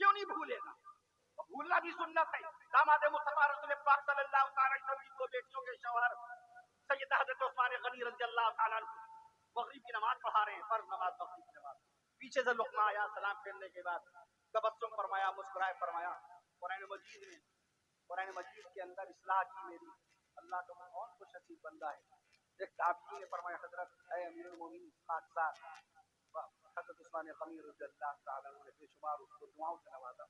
کیوں نہیں بھولے گا؟ بھولنا بھی سنت ہے. داماد مصطفیٰ رسول پاک صلی اللہ تعالی علیہ وسلم کی دو بیٹیوں کے شوہر سید حضرت عثمان غنی رضی اللہ تعالیٰ عنہ مغرب کی نماز پڑھا رہے ہیں، فرض نماز مغرب کی نماز. پیچھے سے لقمہ آیا، سلام پھیرنے کے بعد تبسم فرمایا، مسکرائے فرمایا. قرآن مجید کے اندر اصلاح کی میری، اللہ کا کون خوش نصیب بندہ ہے. ایک تابعی نے فرمایا حضرت اے امیر المومنین خاکسار حضرت عثمان غنی رضی اللہ تعالیٰ عنہ نے بے شمار اس کو دعاؤں سے نوازا.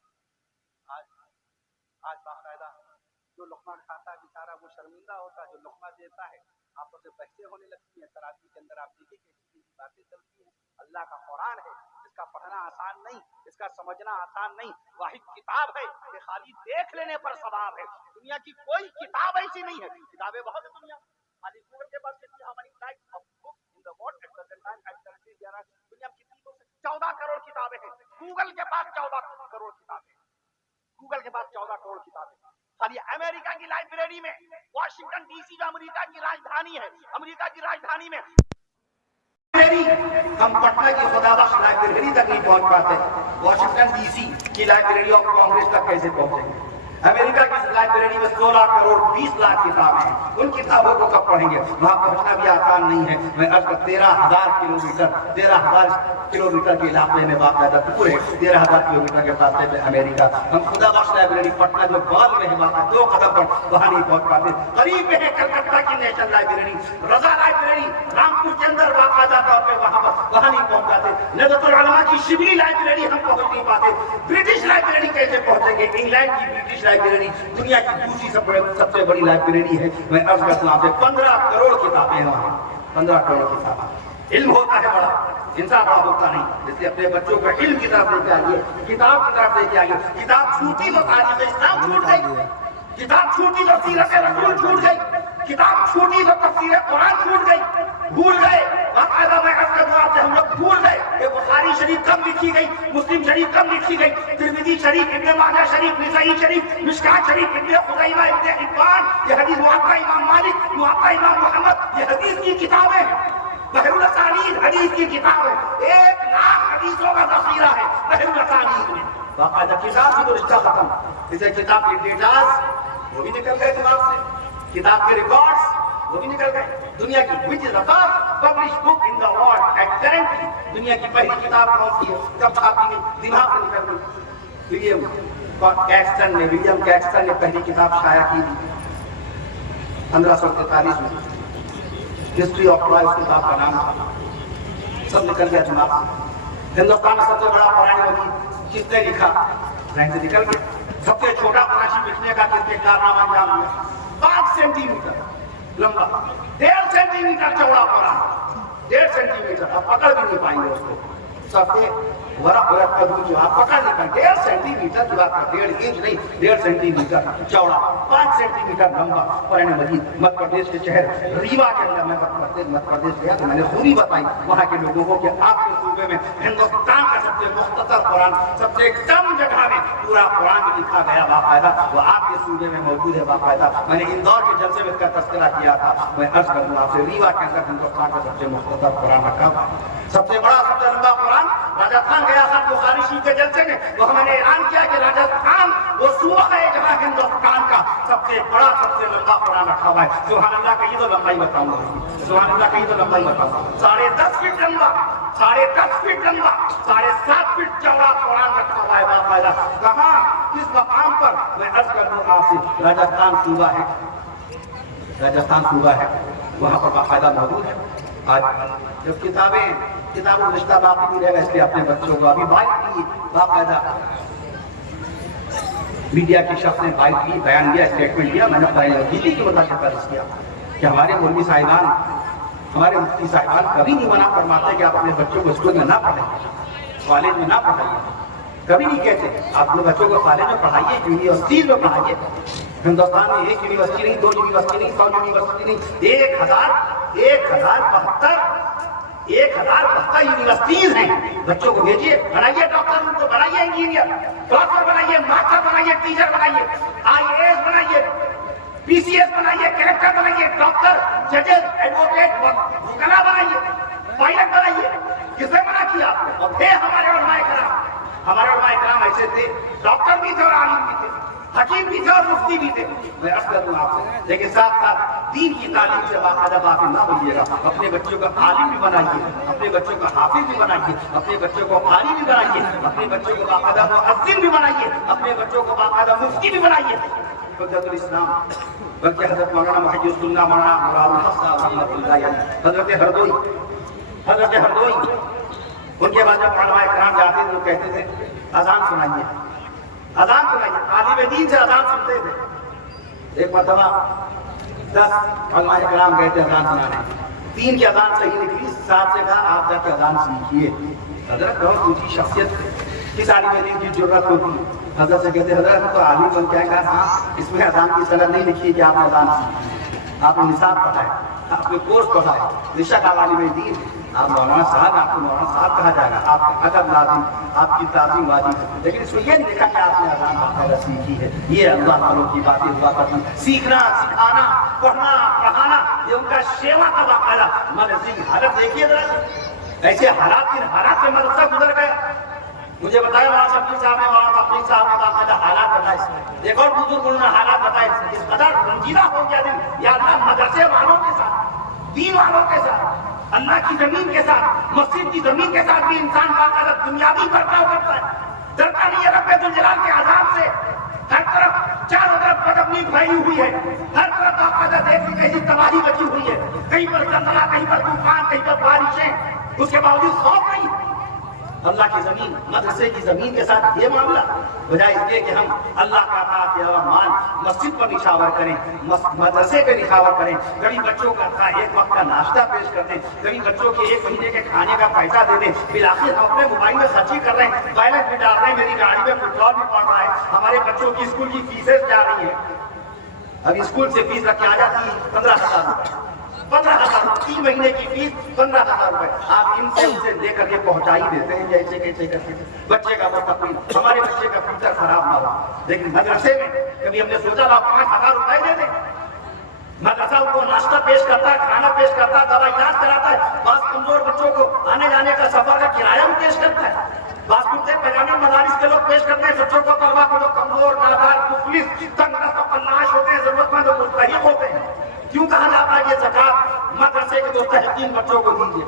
آج باقاعدہ جو لقمہ کھاتا ہے بیچارہ وہ شرمندہ ہوتا ہے، جو لقمہ دیتا ہے آپس میں بحثیں ہونے لگتی ہیں. تراویح کے اندر آپ دیکھیں کہ کی باتیں چلتی ہیں. اللہ کا قرآن ہے، اس کا پڑھنا آسان نہیں، اس کا سمجھنا آسان نہیں. واحد کتاب ہے کہ خالی دیکھ لینے پر ثواب ہے. دنیا کی کوئی کتاب ایسی نہیں ہے، کتابیں بہت ہیں دنیا. خالی گوگل کے پاس کتنی ہماری type of book in the world at present time at currently there are دنیا میں کتنی بکس 14 کروڑ کتابیں ہیں. گوگل کے پاس 14 کروڑ کتابیں، گوگل کے پاس 14 کروڑ کتابیں. خالی امریکہ کی لائبریری میں، واشنگٹن ڈی سی جو امریکہ کی راجدھانی ہے، امریکہ کی راجدھانی میں ہم پٹنہ کی خدا بخش لائبریری تک نہیں پہنچ پاتے. واشنگٹن ڈی سی کی لائبریری آف کانگریس تک کیسے پہنچیں گے؟ امریکہ کی لائبریری میں 16 کروڑ 20 لاکھ کتابیں ہیں. ان کتابوں کو کب پڑھیں گے؟ وہاں پہنچنا بھی آسان نہیں ہے. میں 13,000 کلومیٹر کے علاقے میں باقاعدہ پورے 13,000 کلومیٹر کے فاصلے پہ امریکہ. ہم خدا بخش لائبریری پٹنہ جو بال میں ہے وہاں 2 قدم پر وہاں نہیں پہنچ پاتے. قریب میں ہے کلکتہ کی نیشنل لائبریری، رضا لائبریری رامپور کے اندر باقاعدہ طور پہ وہاں نہیں پہنچ پاتے. ندوۃ العلماء کی شبلی لائبریری ہم پہنچ نہیں پاتے. برٹش لائبریری کیسے پہنچیں گے؟ انگلینڈ کی برٹش لائبریری دنیا کی دوسری سب سے بڑی لائبریری ہے. میں عرض کرتا ہوں 15 کروڑ کتابیں ہیں وہاں. 15 کروڑ کتابیں. علم ہوتا ہے بڑا، انسان بڑا ہوتا نہیں. اس لیے اپنے بچوں کو علم کی طرف لے کے آئیے، کتاب کی طرف لے کے آئیے. کتاب چھوٹی تو تاریخ اسلام چھوٹ گئی، کتاب چھوٹی تو سیرت رسول چھوٹ گئی، کتاب چھوٹی تو تفسیر قرآن چھوٹ گئی. بھول گئے باقاعدہ میں عرض کرتا ہوں ہم لوگ بھول گئے کہ بخاری شریف کب لکھی گئی، مسلم شریف کب لکھی گئی، ترمذی شریف، ابن ماجہ شریف، نسائی شریف، مشکات شریف، ابن خزیمہ، ابن حبان، یہ حدیث موطا امام مالک، موطا امام محمد، یہ حدیث کی کتابیں ہیں. بحر الاسانید حدیث کی کتاب ہے. 1 لاکھ حدیثوں کا ذخیرہ ہے بحر الاسانید میں. باقاعدہ کتاب سے تو رشتہ ختم. اسے کتاب کے ڈیٹاز وہ بھی نکل گئے دماغ سے، کتاب کے ریکارڈز وہ بھی نکل گئے. دنیا کی which is the first published book in the world at currently دنیا کی پہلی کتاب کون سی ہے، کب چھاپی گئی، دماغ سے نکل گئی. ولیم کیکسٹن نے پہلی کتاب شائع کی تھی 1543 میں. ہسٹری آف لائف اس کتاب کا نام تھا. سب نکل گیا دماغ سے. ہندوستان میں سب سے بڑا قرآن مجید کس نے لکھا؟ ذہن سے نکل گیا. سب سے چھوٹا قرآن لکھنے کا کس نے کارنامہ انجام دیا؟ 5 سینٹی میٹر لمبا، 1.5 سینٹی میٹر چوڑا قرآن، 1.5 سینٹی میٹر. آپ پکڑ بھی نہیں پائیں گے اس کو. سب سے ورق کدو جو آپ پکڑ نہیں پائیں. 1.5 سینٹی میٹر جو آپ کا 1.5 انچ نہیں، 1.5 سینٹی میٹر چوڑا، 5 سینٹی میٹر لمبا قرآن مجید. مدھیہ پردیش کے شہر ریوا کے اندر میں مدھیہ پردیش گیا تو میں نے خوبی بتائی وہاں کے لوگوں کو کہ آپ کے صوبے میں ہندوستان کا سب سے مختصر قرآن، سب سے کم جگہ میں پورا قرآن لکھا گیا باقاعدہ وہ آپ کے صوبے میں موجود ہے باقاعدہ. میں نے اندور کے جلسے میں اس کا تذکرہ کیا تھا. میں عرض کر دوں آپ سے ریوا کے اندر ہندوستان کا سب سے مختصر قرآن رکھا ہوا ہے. سب سے بڑا سب سے لمبا قرآن راجستھان گیا تھا بخاری شریف کے جلسے میں. وہاں میں نے اعلان کیا کہ راجستھان وہ صوبہ ہے جہاں ہندوستان کا سب سے بڑا سب سے لمبا قرآن رکھا ہوا ہے. سبحان اللہ کہیں تو لمبائی بتاؤں گا، سبحان اللہ کہیں تو لمبائی بتاؤں گا. 10.5 فٹ لمبا، 10.5 فٹ لمبا، 7.5 فٹ چوڑا قرآن رکھا ہوا ہے باقاعدہ. کہاں کس مقام پر؟ میں عرض کر دوں آپ سے راجستھان صوبہ ہے، راجستھان صوبہ ہے وہاں پر باقاعدہ موجود ہے. آج جب کتابوں رشتہ باقی نہیں رہے گا اس لیے اپنے بچوں کو ابھی بائٹ کی باقاعدہ میڈیا کے شخص نے بائٹ کی، بیان دیا، اسٹیٹمنٹ دیا. میں نے پہلے کی متاثر درج کیا کہ ہمارے مولوی صاحبان، ہمارے مفتی صاحبان کبھی نہیں منع فرماتے کہ آپ اپنے بچوں کو اسکول میں نہ پڑھیں، کالج میں نہ پڑھائیے. کبھی نہیں کہتے آپ اپنے بچوں کو کالج میں پڑھائیے، یونیورسٹیز میں پڑھائیے. ہندوستان میں 1 یونیورسٹی نہیں، 2 یونیورسٹی نہیں، 100 یونیورسٹی نہیں، 1072 یونیورسٹیز ہیں. بچوں کو بھیجیے، بنائیے ڈاکٹر، ان کو بنائیے انجینئر، ڈاکٹر بنائیے، ماسٹر بنائیے، ٹیچر بنائیے، IAS بنائیے، PCS بنائیے، کلکٹر بنائیے، ڈاکٹر، ججز، ایڈوکیٹ، وکلا بنائیے، پائلٹ بنائیے. کس نے منع کیا؟ اور پھر ہمارے علماء کرام، ہمارے علماء کرام ایسے تھے، ڈاکٹر بھی تھے اور عالم بھی تھے، حکیم بھی تھے اور مفتی بھی تھے. میں عرض کروں آپ سے، لیکن ساتھ ساتھ دین کی تعلیم سے باقاعدہ غافل نہ ہوئیے گا. اپنے بچوں کو عالم بھی بنائیے، اپنے بچوں کو حافظ بھی بنائیے، اپنے بچوں کو قاری بھی بنائیے، اپنے بچوں کو باقاعدہ مؤذن بھی بنائیے، اپنے بچوں کو باقاعدہ مفتی بھی بنائیے. حجت الاسلام بلکہ حضرت مولانا محی السنہ مولانا مراد الحق صاحب رحمۃ اللہ علیہ، حضرت ہردوئی ان کے بعد جب علماء کرام جاتے تھے وہ کہتے تھے اذان سنائیے، اذان سنائیے. طالب دین سے اذان سنتے تھے. ایک مرتبہ 10 علماء کرام گئے تھے اذان سنانے. 3 کی اذان صحیح نکلی، 7 سے کہا آپ جا کے اذان سیکھیے. حضرت بہت اونچی شخصیت، کس عالم دین کی ضرورت ہوتی. حضرت سے کہتے حضرت تو عالم بن کے کہا ہاں اس میں اذان کی سند نہیں لکھی کہ آپ نے اذان سیکھی، آپ نے نصاب پڑھا ہے، آپ نے کورس پڑھا ہے، بے شک آپ عالم دین، آپ مولانا صاحب، آپ کو مولانا صاحب کہا جائے گا، آپ کا ادب لازم، آپ کی تعظیم واجب ہے. لیکن اس میں یہ نہیں دیکھا کہ آپ نے اذان باقاعدہ سیکھی ہے. یہ اللہ والوں کی باتیں ہوا کرتی. سیکھنا، سکھانا، پڑھنا، پڑھانا، یہ ان کا شیوا کا باقاعدہ. مدرسے کی حالت دیکھیے ذرا، ایسے حالات سے مدرسہ گزر گئے. مجھے بتایا مولانا شفیع صاحب نے، مولانا تقی صاحب نے باقاعدہ حالات بتائے. ایک اور بزرگ انہوں نے حالات بتائے. اس قدر رنجیدہ ہو گیا دل، یا اللہ مدرسے والوں کے ساتھ، دین والوں کے ساتھ، اللہ کی زمین کے ساتھ، مسجد کی زمین کے ساتھ بھی انسان باقاعدہ دنیاوی برتاؤ کرتا ہے. ڈرتا نہیں ہے رب ذوالجلال کے عذاب سے. ہر طرف چاروں طرف بدامنی پھیلی ہوئی ہے، ہر طرف باقاعدہ دیکھ کہیں تباہی بچی ہوئی ہے، کہیں پر زلزلہ، کہیں پر طوفان، کہیں پر بارشیں. اس کے باوجود خوف نہیں. اللہ کی زمین، مدرسے کی زمین کے ساتھ یہ معاملہ، بجائے اس لیے کہ ہم اللہ کا اطاعت یا مال مسجد پر نشاور کریں، مدرسے پہ نشاور کریں. کبھی بچوں کا ایک وقت کا ناشتہ پیش کر دیں، کبھی بچوں کے 1 مہینے کے کھانے کا پیسہ دے دیں. بالآخر ہم اپنے موبائل میں خرچی کر رہے ہیں، بیلنس بھی ڈال رہے ہیں، میری گاڑی میں پیٹرول بھی پڑ رہا ہے، ہمارے بچوں کی اسکول کی فیسیں جا رہی ہیں. اب اسکول سے فیس رکھ کے آ جاتی ہے 15,000 روپے، 15,000، 3 مہینے کی فیس 15,000 روپے. آپ ان سے لے کر کے پہنچا ہی دیتے ہیں جیسے کیسے کر کے بچے کا مستقبل، ہمارے بچے کا فیوچر خراب نہ ہو. لیکن مدرسے میں کبھی ہم نے سوچا لا 5,000 روپے دے دیں. مدرسہ ان کو ناشتہ پیش کرتا ہے، کھانا پیش کرتا ہے، دوا علاج کراتا ہے. بعض کمزور بچوں کو آنے جانے کا سفر کا کرایہ بھی پیش کرتا ہے. بعض کرتے پیغامی مدارس کے لوگ پیش کرتے ہیں بچوں کو، طلبا کو جو کمزور، نادار، مفلس، تنگ دست و فلاش ہوتے ہیں، ضرورت مند و مستحق ہوتے ہیں. کیوں کہا جاتا ہے یہ زکات مدرسے کے مستحقین بچوں کو دیجیے؟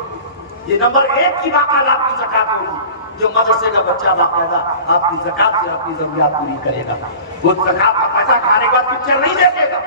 یہ نمبر 1 کی باقاعدہ آپ کی زکات ہوگی. جو مدرسے کا بچہ باقاعدہ آپ کی زکات سے اپنی ضروریات پوری کرے گا. وہ زکات کا پیسہ کھانے کے بعد پکچر نہیں دیکھے گا،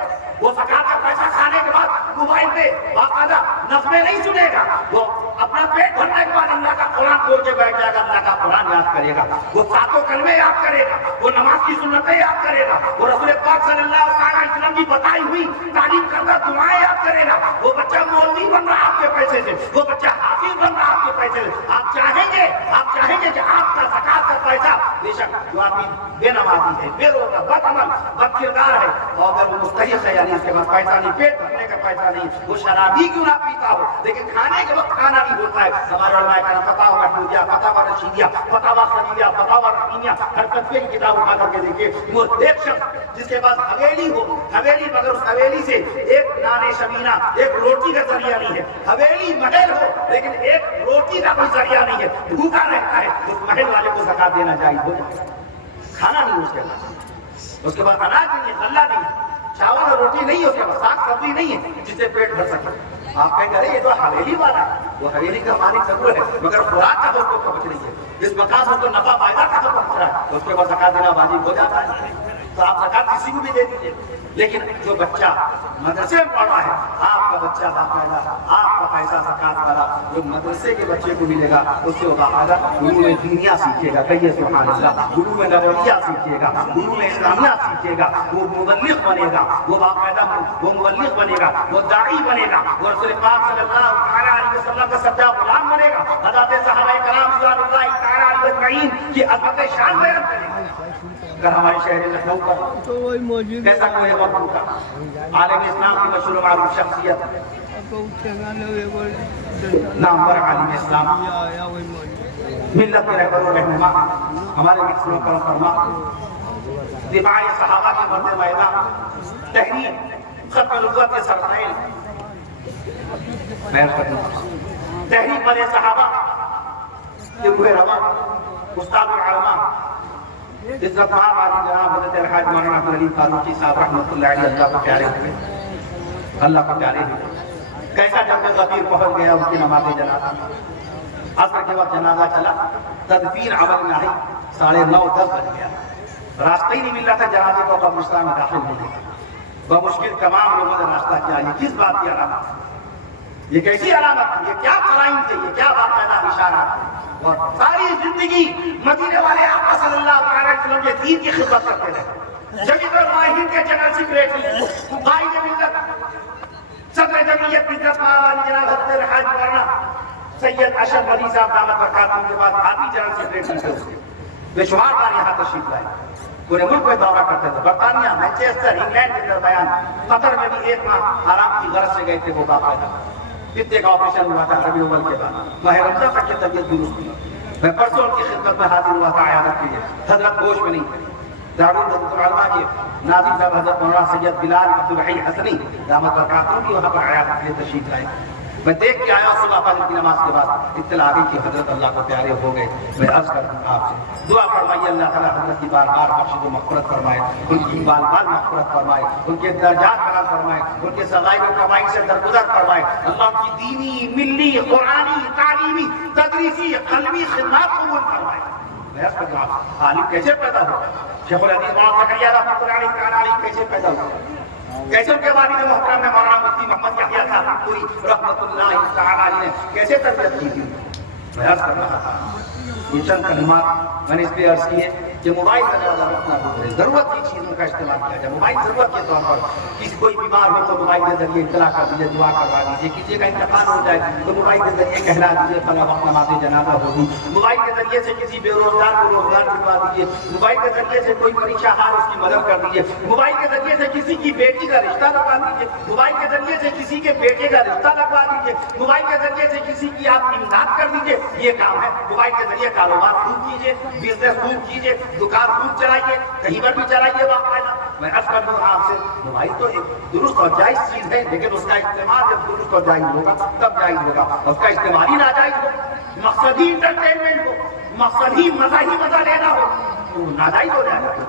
وہ زکات کا پیسہ کھانے کے بعد موبائل پہ باقاعدہ نغمے نہیں سنے گا. وہ اپنا پیٹ بھرنے کے بعد اللہ کا قرآن کھول کے بیٹھ جائے گا، اللہ کا قرآن یاد کرے گا. وہ 7 کلمے یاد کرے گا، وہ نماز کی سنتیں یاد کرے گا، وہ رسول پاک صلی اللہ علیہ وسلم کی بتائی ہوئی تعلیم کردہ دعائیں یاد کرے گا. وہ بچہ مولوی بن رہا آپ کے پیسے سے، وہ بچہ حافظ بن رہا آپ کے پیسے سے. آپ چاہیں گے کہ آپ کا زکات کا پیسہ، بے شک جو آدمی بے نمازی ہے، بے روزہ، بد عمل، بد کردار ہے، اور اگر وہ مستحق ہے یعنی اس کے پاس پیسہ نہیں، پیٹ بھرنے کا پیسہ نہیں، وہ شرابی کیوں نہ پیتا ہو لیکن کھانے کے وقت کھانا نہیں ہوتا ہے. ہمارے علماء کا فتاوی محمودیہ، فتاوی رشیدیہ، فتاوی خلیلیہ، فتاوی رحمانیہ، ہر فتوے کی کتاب اٹھا کر کے دیکھیے. وہ ایک شخص جس کے پاس حویلی ہو، حویلی مگر اس حویلی سے ایک نان شبینہ، ایک روٹی کا ذریعہ نہیں ہے. حویلی محل ہو لیکن ایک روٹی کا کوئی ذریعہ نہیں ہے، بھوکا رہتا ہے، اس محل والے کو زکات دینا چاہیے. ہو جائے کھانا نہیں اس کے پاس، اس کے پاس اناج نہیں ہے، غلہ نہیں ہے، چاول اور روٹی نہیں ہے، اس کے پاس ساگ سبزی نہیں ہے جس سے پیٹ بھر سکے. آپ کہیں گے یہ تو حویلی والا ہے، وہ حویلی کا مالک ضرور ہے مگر خوراک کا اس کو پہنچ رہی ہے، اس مقام سے تو نفع فائدہ کا تو پہنچ رہا ہے، اس کے بعد زکات دینا واجب ہو جاتا ہے. تو آپ زکات کسی کو بھی دے دیجیے. لیکن جو بچہ مدرسے میں پڑھ رہا ہے، آپ کا بچہ باقاعدہ آپ کا پیسہ زکات والا جو مدرسے کے بچے کو ملے گا اس سے وہ باقاعدہ علوم دینیہ سیکھے گا. کہیے سبحان اللہ. علوم نبویہ سیکھے گا، علوم اسلامیہ سیکھے گا، وہ مبلغ بنے گا، وہ باقاعدہ وہ مبلغ بنے گا، وہ داعی بنے گا، وہ رسول پاک صلی اللہ علیہ وسلم کا سچا غلام بنے گا. حضرات صحابہ کرام رضوان اللہ تعالی علیہم اجمعین کی عظمت شان بیان کرے گا. اگر ہمارے شہر لکھنؤ پر کیسا کوئی وقت کا عالم اسلام کی مشہور معروف شخصیت نامور عالم اسلام ملت کے رہبر و رہنما ہمارے مقصود کرم فرما دفاع صحابہ کے مرد میدان تحریر ختم نبوت کے سرسائل تحریر پر صحابہ کے روح روا استاد العلماء عزت مآب علی جناب حضرت الحاج مولانا عبد العلی فاروقی صاحب رحمۃ اللہ علیہ اللہ کو پیارے ہوئے، اللہ کو پیارے ہوئے، کیسا جنگ غفیر پہنچ گیا ان کی نماز جنازہ۔ عصر کے وقت جنازہ چلا، تدفین عمل میں آئی، 9:30 10 بج گیا، راستہ ہی نہیں مل رہا تھا جنازے کو قبرستان میں داخل ہونے کا۔ بمشکل تمام لوگوں نے راستہ کیا، یہ کس بات کی علامت ہے؟ یہ کیسی علامت ہے؟ یہ کیا قرائن تھے؟ یہ کیا باقاعدہ اشارات ہے؟ اور ساری زندگی مدینے والے آقا صلی اللہ علیہ وسلم کے دین کی خدمت کرتے رہے۔ جمیعت علماء کے جنرل سیکریٹری، قائد ملت، صدر جمعیت عزت مآب علی جناب حضرت الحاج مولانا سید اشرف علی صاحب دامت برکاتہم کے بعد آدمی جنرل سیکریٹری تھے اس کے، بے شمار بار یہاں تشریف لائے، پورے ملک میں دورہ کرتے تھے، برطانیہ، مانچسٹر، انگلینڈ کے درمیان، قطر میں بھی 1 ماہ آرام کی غرض سے گئے تھے وہ باقاعدہ۔ کتنے کا آپریشن ہوا تھا ربیع الاول کے بعد، ماہ رمضان تک کی طبیعت درست ہوئی۔ میں پرسوں ان کی خدمت میں حاضر ہوا تھا عیادت کے لیے، حضرت ہوش میں نہیں تھے۔ دارالعلوم العلماء کے ناظم صاحب حضرت مولانا سید بلال عبدالحی حسنی دامت برکاتہم بھی وہاں پر عیادت کے لیے تشریف لائے۔ میں دیکھ کے آیا صبح فجر کی نماز کے بعد، اطلاع آئی کہ حضرت اللہ کو پیارے ہو گئے۔ میں عرض کرتا ہوں آپ سے دعا فرمائیے اللہ تعالیٰ حضرت کی بار بار بخشش و مغفرت فرمائے، ان کی بار بار مغفرت فرمائے، ان کے درجات بلند فرمائے، ان کے سزائے و کمائی سے درگزر فرمائے، اللہ کی دینی، ملی، قرآنی، تعلیمی، تدریسی، قلبی خدمات قبول فرمائے۔ میں عرض کرتا ہوں آپ عالم کیسے پیدا ہوا؟ شیخ الحدیث مولانا زکریا رحمۃ اللہ علیہ کیسے پیدا ہوا؟ کیسے ان کے والد محترم نے مولانا مفتی محمد یحییٰ صاحب پوری رحمۃ اللہ تعالی علیہ نے کیسے تربیت کی تھی؟ میں عرض کر رہا تھا یہ چند کلمات میں نے اس لیے عرض کیے کہ موبائل کا زیادہ وقت نہ گزرے، ضرورت کی چیزوں کا استعمال کیا جائے۔ موبائل ضرورت کے طور پر کسی کوئی بیمار ہو تو موبائل کے ذریعے اطلاع کر دیجیے، دعا کروا دیجیے، کسی کا انتقال ہو جائے تو موبائل کے ذریعے کہلا دیجیے فلاں وقت نماز جنازہ ہوگی، موبائل کے ذریعے سے کسی بے روزگار کو روزگار دلوا دیجیے، موبائل کے ذریعے سے کوئی پریشان حال اس کی مدد کر دیجیے، موبائل کے ذریعے سے کسی کی بیٹی کا رشتہ لگوا دیجیے، موبائل کے ذریعے سے کسی کے بیٹے کا رشتہ لگوا دیجیے، موبائل کے ذریعے سے کسی کی آپ امداد کر دیجیے۔ یہ کام ہے موبائل کے ذریعے کاروبار خوب کیجیے، بزنس خوب کیجیے، دکان خوب چلائیے، کہیں پر بھی چلائیے باقاعدہ۔ میں عرض کر دوں آپ سے موبائل تو ایک درست اور جائز چیز ہے، لیکن اس کا استعمال جب درست اور جائز ہوگا تب جائز ہوگا، اس کا استعمال ہی ناجائز ہو، مقصدی انٹرٹینمنٹ ہو، مقصدی مزہ ہی مزہ لینا ہو تو ناجائز ہو جائے گا۔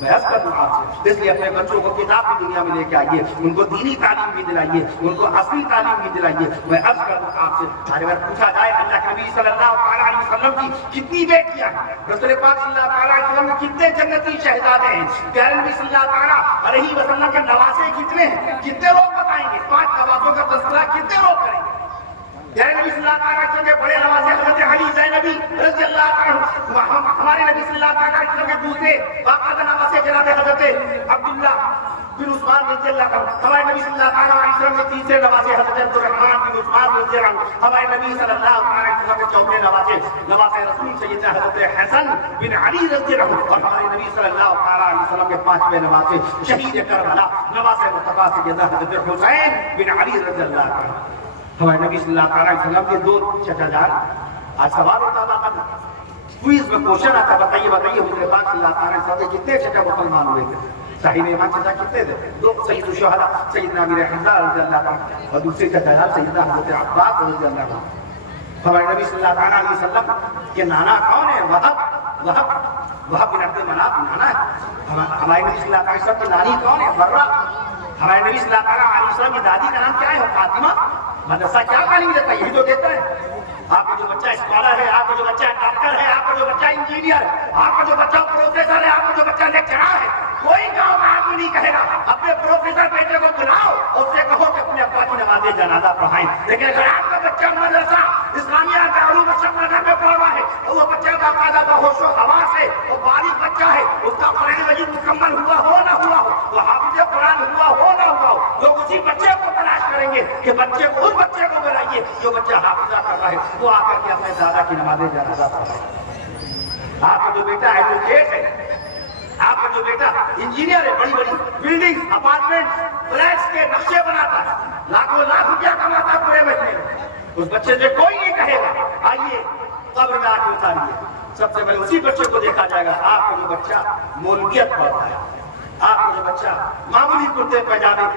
میں عرض کر دوں آپ سے اس لیے اپنے بچوں کو کتاب کی دنیا میں لے کے آئیے، ان کو دینی تعلیم بھی دلائیے، ان کو اصلی تعلیم بھی دلائیے۔ میں عرض کر دوں آپ سے اگر پوچھا جائے اللہ کے نبی صلی اللہ علیہ وسلم کی کتنی بیٹیاں ہیں، رسول پاک صلی اللہ علیہ وسلم کے کتنے جنتی شہزادے ہیں، پیارے نبی صلی اللہ علیہ وسلم کے نواسے کتنے ہیں، کتنے لوگ بتائیں گے؟ 5 نواسوں کا تذکرہ کتنے لوگ کریں گے؟ پیارے نبی صلی اللہ علیہ وسلم کے بڑے نواسے حضرت علی زینبی رضی اللہ عنہ، ہمارے نبی صلی اللہ علیہ وسلم کے دوسرے باقاعدہ نواسے جناب حضرت عبداللہ بن عثمان رضی اللہ عنہ، ہمارے نبی صلی اللہ علیہ وسلم کے تیسرے نواسے حضرت عبدالرحمن بن عثمان رضی اللہ عنہ، ہمارے نبی صلی اللہ علیہ وسلم کے چوتھے نواسے رسول سیدنا حضرت حسن بن علی رضی اللہ عنہ، اور ہمارے نبی صلی اللہ علیہ وسلم کے 5ویں نواسے شہید کربلا نواسے مصطفیٰ سیدنا حضرت حسین بن علی رضی اللہ عنہ۔ ہمارے نبی صلی اللہ علیہ وسلم کے 2 چچا جان۔ آج سوال ہوتا باقاعدہ کوئز میں کوشچن آتا، بتائیے حضور پاک صلی اللہ علیہ وسلم کے کتنے چچا مسلمان ہوئے تھے؟ صحیح میں ایمان چچا کتنے تھے؟ 2 سید الشہداء سیدنا امیر حمزہ رضی اللہ عنہ، اور دوسرے چچا جان سیدنا حضرت عباس رضی اللہ عنہ۔ ہمارے نبی صلی اللہ علیہ وسلم کے نانا کون ہے؟ وہب بن عبد مناف نانا ہے۔ ہمارے نبی صلی اللہ علیہ وسلم کی نانی کون ہے؟ برہ۔ ہمارے نبی صلی اللہ علیہ وسلم کی دادی کا نام کیا ہے؟ فاطمہ۔ مدرسہ کیا تعلیم دیتا ہے؟ یہی تو دیتا ہے۔ آپ کا جو بچہ اسکالر ہے، آپ کا جو بچہ ڈاکٹر ہے، آپ کا جو بچہ انجینئر ہے، آپ کا جو بچہ پروفیسر ہے، آپ کا جو بچہ لیکچرر ہے، کوئی گاؤں میں آدمی نہیں کہے گا اپنے پروفیسر بیٹے کو بلاؤ اور اس سے کہو کہ اپنے ابا کی نماز جنازہ پڑھائیں۔ لیکن اگر آپ کا بچہ مدرسہ اسلامیہ دارالعلوم مشرقہ میں پڑھ رہا ہے اور وہ بچہ باقاعدہ بہوش و حواس ہے، وہ بالغ بچہ ہے، اس کا قرآن مجید مکمل ہوا ہو نہ ہوا ہو، وہ حافظ قرآن ہوا ہو نہ ہوا ہو، لوگ اسی بچے کو تلاش کریں گے کہ بچے کو اس بچے کو بلائیے جو بچہ حافظہ کر رہا ہے، وہ آ کر کے اپنے دادا کی نماز جنازہ پڑھائے۔ آپ کا جو بیٹا ایڈوکیٹ ہے، آپ کا جو بیٹا انجینئر ہے، بڑی بڑی بلڈنگ اپارٹمنٹ فلیٹس کے نقشے بناتا ہے، لاکھوں لاکھ روپیہ کماتا ہے پورے مہینے میں، اس بچے سے کوئی نہیں کہے گا آئیے قبر میں آ کے اتاریے۔ سب سے پہلے اسی بچے کو دیکھا جائے گا۔ آپ کا جو بچہ مولویت پڑھتا ہے، آپ کا جو بچہ معمولی کرتے پائجامے